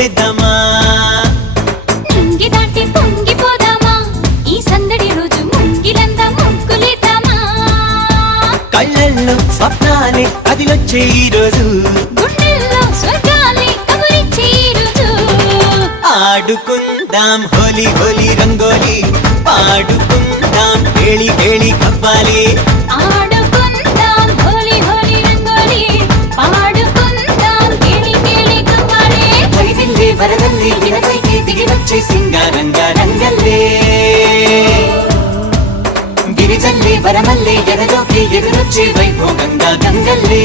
ముగ్గులేద్దామా నింగి దాటి పొంగిపోదామా ఈ సందడి రోజు ముంగిలంతా ముగ్గులేద్దామా కళ్ళల్లో స్వప్నాలే కదిలొచ్చే ఈ రోజు గుండెల్లో స్వర్గాలే కబురిచ్చే ఈ రోజు ఆడుకుందాం హోలీ హోలీ రంగోలి పాడుకుందాం కేళి కేళి కవ్వాలి ఆడుకుందాం హోలీ హోలీ రంగోలి పాడుకుందాం కేళి కేళి కవ్వాలి హరివిల్లే వరదల్లే ఇనపైకి దిగి వచ్చే సింగారంగా రంగల్లే గిరిజల్లే వరమల్లే ఎరలోకి ఎదురొచ్చే వైభోగంగా గంగల్లే